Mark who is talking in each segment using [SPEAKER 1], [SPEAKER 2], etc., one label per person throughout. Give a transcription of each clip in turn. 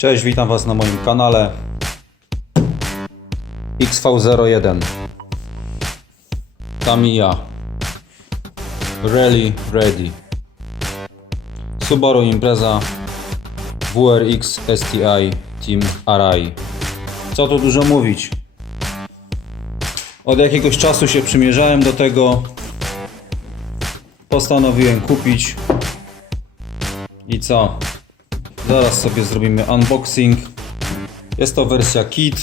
[SPEAKER 1] Cześć, witam Was na moim kanale XV01 Tamiya Rally Ready. Subaru Impreza WRX STI Team RI Co tu dużo mówić? Od jakiegoś czasu się przymierzałem do tego. Postanowiłem kupić. I co? Zaraz sobie zrobimy unboxing. Jest to wersja kit.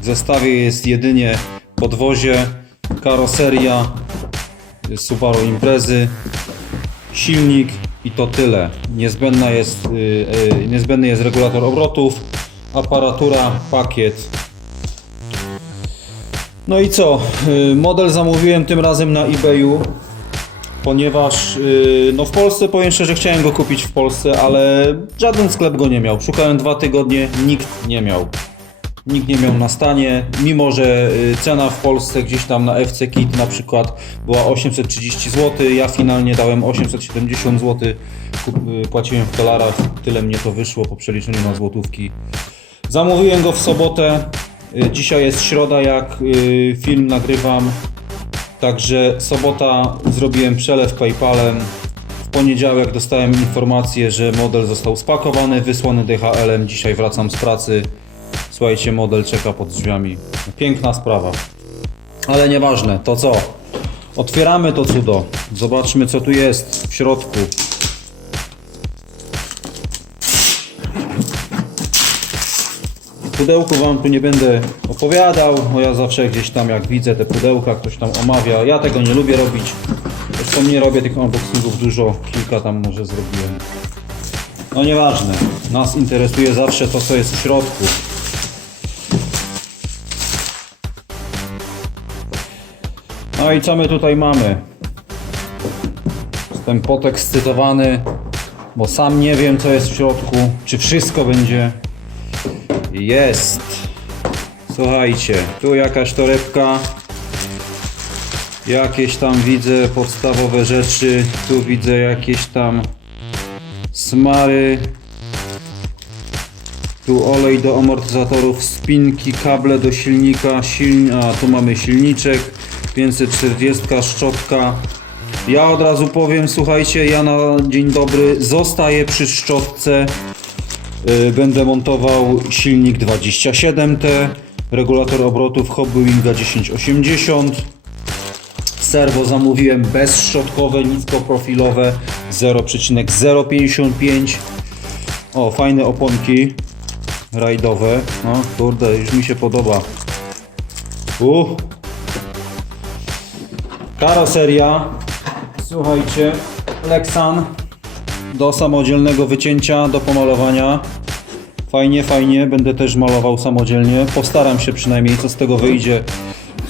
[SPEAKER 1] W zestawie jest jedynie podwozie, karoseria Subaru Imprezy, silnik i to tyle. Niezbędna jest, y, y, niezbędny jest regulator obrotów, aparatura, pakiet. No i co? Y, Model zamówiłem tym razem na eBayu ponieważ yy, no w Polsce powiem szczerze chciałem go kupić w Polsce, ale żaden sklep go nie miał. Szukałem dwa tygodnie, nikt nie miał. Nikt nie miał na stanie, mimo że yy, cena w Polsce gdzieś tam na FC Kit na przykład była 830 zł, ja finalnie dałem 870 zł, yy, płaciłem w dolarach, tyle mnie to wyszło po przeliczeniu na złotówki. Zamówiłem go w sobotę, yy, dzisiaj jest środa jak film nagrywam, Także sobota zrobiłem przelew PayPalem. W poniedziałek dostałem informację, że model został spakowany, wysłany DHL-em. Dzisiaj wracam z pracy. Słuchajcie, model czeka pod drzwiami. Piękna sprawa. Ale nieważne, to co? Otwieramy to cudo. Zobaczmy co tu jest w środku. Pudełku wam tu nie będę opowiadał, bo ja zawsze gdzieś tam jak widzę te pudełka, ktoś tam omawia, ja tego nie lubię robić. Zresztą nie robię tych unboxingów dużo, kilka tam może zrobiłem. No nieważne, nas interesuje zawsze to co jest w środku. No i co my tutaj mamy? Jestem podekscytowany, bo sam nie wiem co jest w środku, czy wszystko będzie jest. Słuchajcie, tu jakaś torebka. Jakieś tam widzę podstawowe rzeczy. Tu widzę jakieś tam smary. Tu olej do amortyzatorów, spinki, kable do silnika, siln... a tu mamy silniczek, 540 szczotka. Ja od razu powiem, słuchajcie, ja na dzień dobry zostaję przy szczotce. Y, Będę montował silnik 27T, regulator obrotów Hobbywinga 1080. Serwo zamówiłem bezszczotkowe, niskoprofilowe 0,055. O, fajne oponki rajdowe. No, kurde, już mi się podoba. Uh. Karoseria. Słuchajcie, Lexan do samodzielnego wycięcia, do pomalowania. Fajnie, fajnie, będę też malował samodzielnie. Postaram się przynajmniej, co z tego wyjdzie.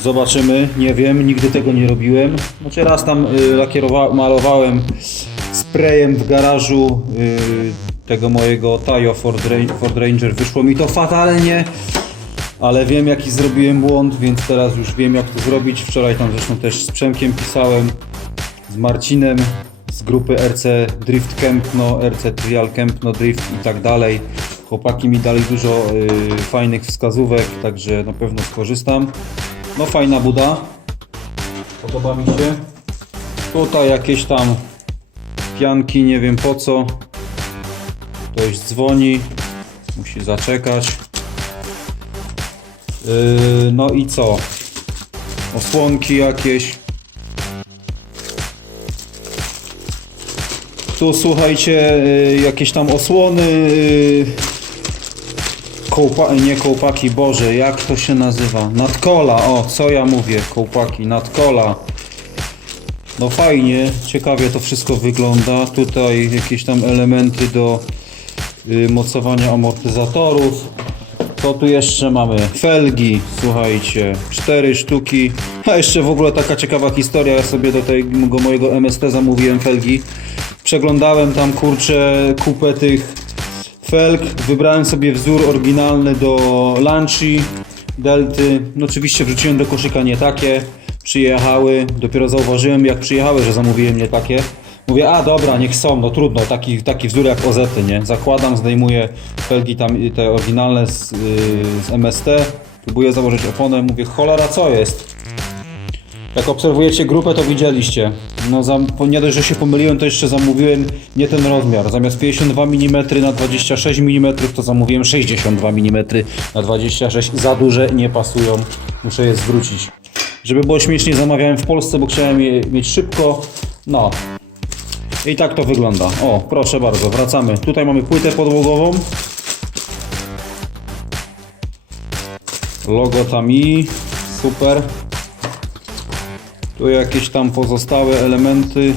[SPEAKER 1] Zobaczymy, nie wiem, nigdy tego nie robiłem. Znaczy raz tam y, lakierowa- malowałem sprayem w garażu y, tego mojego Tajo Ford, Ford Ranger. Wyszło mi to fatalnie, ale wiem jaki zrobiłem błąd, więc teraz już wiem jak to zrobić. Wczoraj tam zresztą też z Przemkiem pisałem, z Marcinem z grupy RC Drift Kempno, RC Trial Kempno Drift i tak dalej. Chłopaki mi dali dużo y, fajnych wskazówek, także na pewno skorzystam. No fajna buda. Podoba mi się. Tutaj jakieś tam pianki, nie wiem po co. Ktoś dzwoni, musi zaczekać. Yy, no i co? Osłonki jakieś. Tu słuchajcie, y, jakieś tam osłony. y, Kołpa, nie kołpaki, Boże, jak to się nazywa? Nadkola, o, co ja mówię, kołpaki, nadkola. No fajnie, ciekawie to wszystko wygląda. Tutaj jakieś tam elementy do y, mocowania amortyzatorów. Co tu jeszcze mamy? Felgi, słuchajcie, cztery sztuki. A jeszcze w ogóle taka ciekawa historia, ja sobie do tego mojego MST zamówiłem felgi. Przeglądałem tam kurczę kupę tych felg, wybrałem sobie wzór oryginalny do Lanci, Delty. No oczywiście wrzuciłem do koszyka nie takie, przyjechały, dopiero zauważyłem jak przyjechały, że zamówiłem nie takie, Mówię, a dobra, niech są, no trudno, taki, taki wzór jak OZ, nie? Zakładam, zdejmuję felgi tam, te oryginalne z, yy, z MST, próbuję założyć oponę, mówię, cholera, co jest? Jak obserwujecie grupę, to widzieliście. No, za, nie dość, że się pomyliłem, to jeszcze zamówiłem nie ten rozmiar. Zamiast 52 mm na 26 mm, to zamówiłem 62 mm na 26. Za duże nie pasują, muszę je zwrócić. Żeby było śmiesznie, zamawiałem w Polsce, bo chciałem je mieć szybko. No. I tak to wygląda. O, proszę bardzo, wracamy. Tutaj mamy płytę podłogową. Logo Tami, super. Tu jakieś tam pozostałe elementy.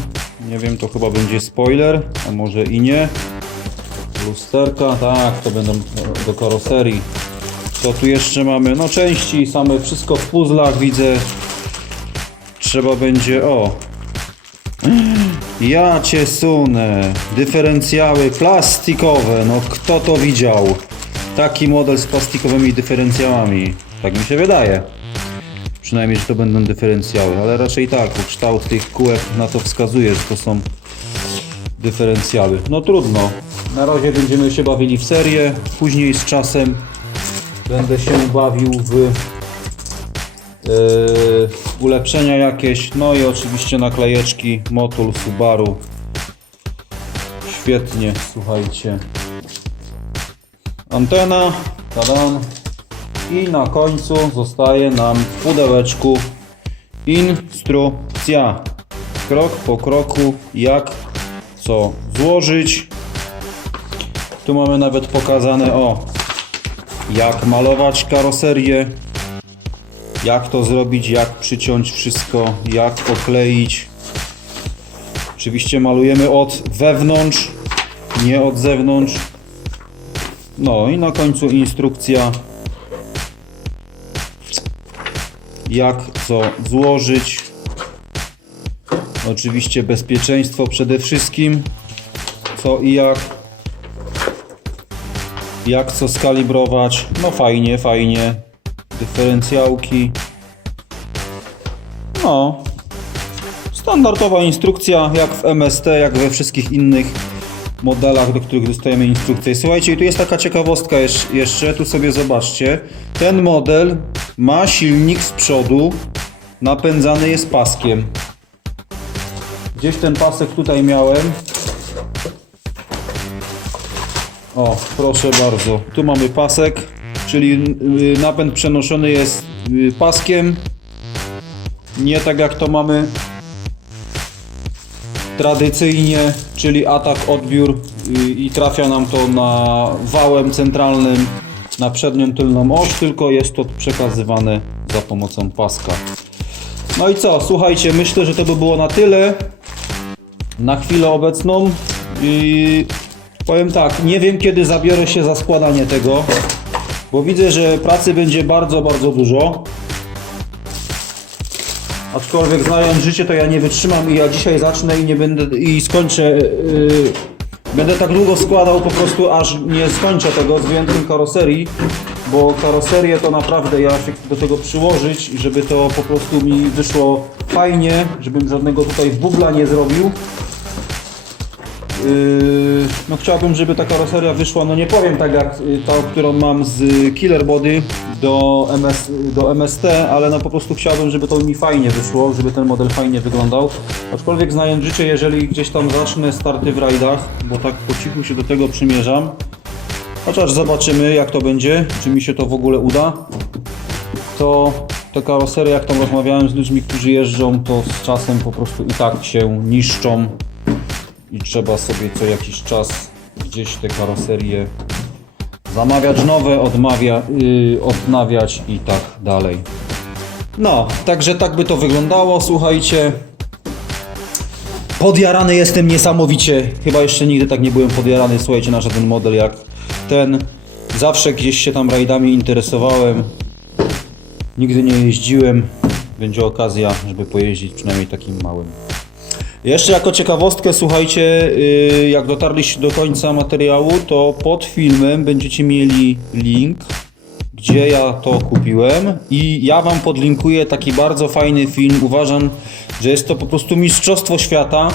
[SPEAKER 1] Nie wiem, to chyba będzie spoiler, a może i nie. Lusterka, tak, to będą do karoserii. Co tu jeszcze mamy? No części same, wszystko w puzzlach widzę. Trzeba będzie, o. Ja cię sunę. Dyferencjały plastikowe, no kto to widział? Taki model z plastikowymi dyferencjałami. Tak mi się wydaje. Przynajmniej, że to będą dyferencjały, ale raczej tak, kształt tych kółek na to wskazuje, że to są dyferencjały. No trudno. Na razie będziemy się bawili w serię, później z czasem będę się bawił w yy, ulepszenia jakieś, no i oczywiście naklejeczki, motul Subaru. Świetnie, słuchajcie. Antena, tadan. I na końcu zostaje nam w pudełeczku instrukcja. Krok po kroku, jak co złożyć. Tu mamy nawet pokazane o jak malować karoserię, jak to zrobić, jak przyciąć wszystko, jak okleić. Oczywiście malujemy od wewnątrz, nie od zewnątrz. No i na końcu instrukcja jak co złożyć. Oczywiście bezpieczeństwo przede wszystkim. Co i jak. Jak co skalibrować. No fajnie, fajnie. Dyferencjałki. No. Standardowa instrukcja, jak w MST, jak we wszystkich innych modelach, do których dostajemy instrukcję. Słuchajcie, i tu jest taka ciekawostka jesz- jeszcze, tu sobie zobaczcie. Ten model ma silnik z przodu, napędzany jest paskiem. Gdzieś ten pasek tutaj miałem. O, proszę bardzo. Tu mamy pasek, czyli y, napęd przenoszony jest y, paskiem. Nie tak jak to mamy tradycyjnie, czyli atak, odbiór y, i trafia nam to na wałem centralnym na przednią tylną oś, tylko jest to przekazywane za pomocą paska. No i co, słuchajcie, myślę, że to by było na tyle na chwilę obecną. I powiem tak, nie wiem kiedy zabiorę się za składanie tego, bo widzę, że pracy będzie bardzo, bardzo dużo. Aczkolwiek znając życie, to ja nie wytrzymam i ja dzisiaj zacznę i nie będę i skończę. Yy, będę tak długo składał po prostu, aż nie skończę tego z wyjątkiem karoserii, bo karoserię to naprawdę ja się do tego przyłożyć, żeby to po prostu mi wyszło fajnie, żebym żadnego tutaj bubla nie zrobił. Yy, no chciałbym, żeby ta karoseria wyszła, no nie powiem tak jak y, ta, którą mam z Killer Body do, MS, do MST, ale no po prostu chciałbym, żeby to mi fajnie wyszło, żeby ten model fajnie wyglądał. Aczkolwiek znając życie, jeżeli gdzieś tam zacznę starty w rajdach, bo tak po cichu się do tego przymierzam, chociaż zobaczymy jak to będzie, czy mi się to w ogóle uda, to te karoserie, jak tam rozmawiałem z ludźmi, którzy jeżdżą, to z czasem po prostu i tak się niszczą i trzeba sobie co jakiś czas gdzieś te karoserie zamawiać nowe, odmawia, yy, odnawiać i tak dalej. No, także tak by to wyglądało, słuchajcie. Podjarany jestem niesamowicie. Chyba jeszcze nigdy tak nie byłem podjarany, słuchajcie, na żaden model jak ten. Zawsze gdzieś się tam rajdami interesowałem. Nigdy nie jeździłem. Będzie okazja, żeby pojeździć przynajmniej takim małym. Jeszcze jako ciekawostkę, słuchajcie, yy, jak dotarliście do końca materiału, to pod filmem będziecie mieli link, gdzie ja to kupiłem i ja Wam podlinkuję taki bardzo fajny film. Uważam, że jest to po prostu mistrzostwo świata.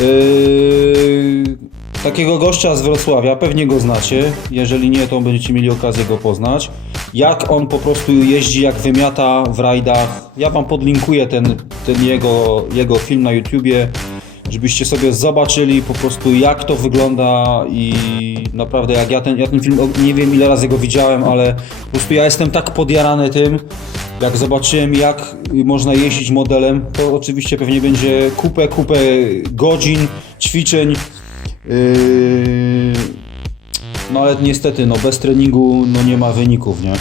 [SPEAKER 1] Yy, takiego gościa z Wrocławia, pewnie go znacie. Jeżeli nie, to będziecie mieli okazję go poznać. Jak on po prostu jeździ, jak wymiata w rajdach. Ja wam podlinkuję ten, ten jego, jego film na YouTubie, żebyście sobie zobaczyli po prostu jak to wygląda i naprawdę jak ja ten, ja ten film, nie wiem ile razy go widziałem, ale po prostu ja jestem tak podjarany tym, jak zobaczyłem jak można jeździć modelem, to oczywiście pewnie będzie kupę, kupę godzin, ćwiczeń. Yy, no ale niestety, no bez treningu no nie ma wyników, nie?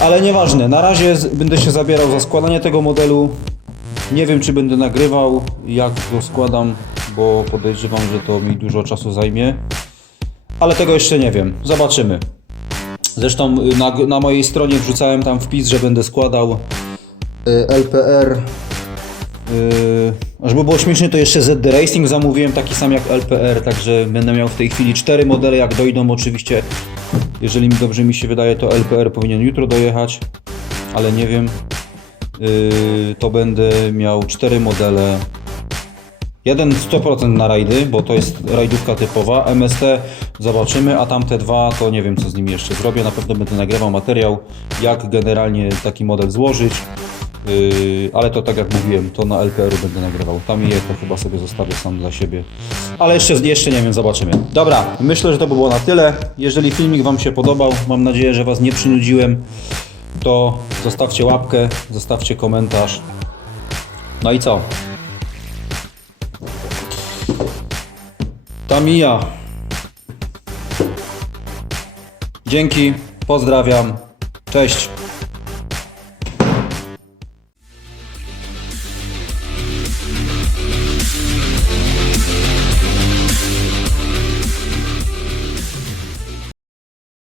[SPEAKER 1] Ale nieważne, na razie będę się zabierał za składanie tego modelu. Nie wiem, czy będę nagrywał, jak go składam, bo podejrzewam, że to mi dużo czasu zajmie. Ale tego jeszcze nie wiem. Zobaczymy. Zresztą y, na, na mojej stronie wrzucałem tam wpis, że będę składał y, LPR. y, Żeby było śmiesznie, to jeszcze ZD Racing zamówiłem, taki sam jak LPR, także będę miał w tej chwili cztery modele, jak dojdą oczywiście. Jeżeli mi dobrze mi się wydaje, to LPR powinien jutro dojechać, ale nie wiem. Y, to będę miał cztery modele. Jeden 100% na rajdy, bo to jest rajdówka typowa. MST zobaczymy, a tamte dwa to nie wiem co z nimi jeszcze zrobię. Na pewno będę nagrywał materiał, jak generalnie taki model złożyć. Yy, ale to tak jak mówiłem, to na LPR-u będę nagrywał. Tam je to chyba sobie zostawię sam dla siebie. Ale jeszcze, jeszcze nie wiem, zobaczymy. Dobra, myślę, że to by było na tyle. Jeżeli filmik Wam się podobał, mam nadzieję, że Was nie przynudziłem, to zostawcie łapkę, zostawcie komentarz. No i co? Tamija. Dzięki, pozdrawiam. Cześć.